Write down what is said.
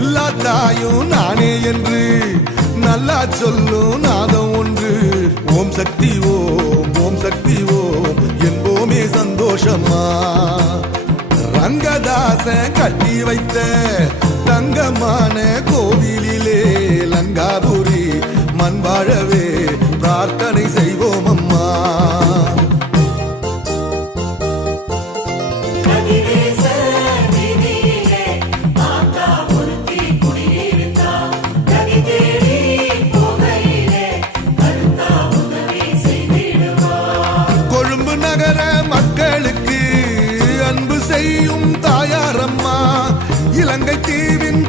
எல்லா தாயும் நானே என்று நல்லா சொல்லும் நாதம் ஒன்று. ஓம் சக்தி ஓம், ஓம் சக்தி ஓம் என்போமே சந்தோஷமா. ரங்கதாச கட்டி வைத்த தங்கமான கோவிலிலே லங்காபுரி மண் வாழவே பிரார்த்தனை செய்வோம் அம்மா. கொழும்பு நகர மக்களுக்கு அன்பு செய்யும் தாயாரம்மா. இலங்கை தீவின்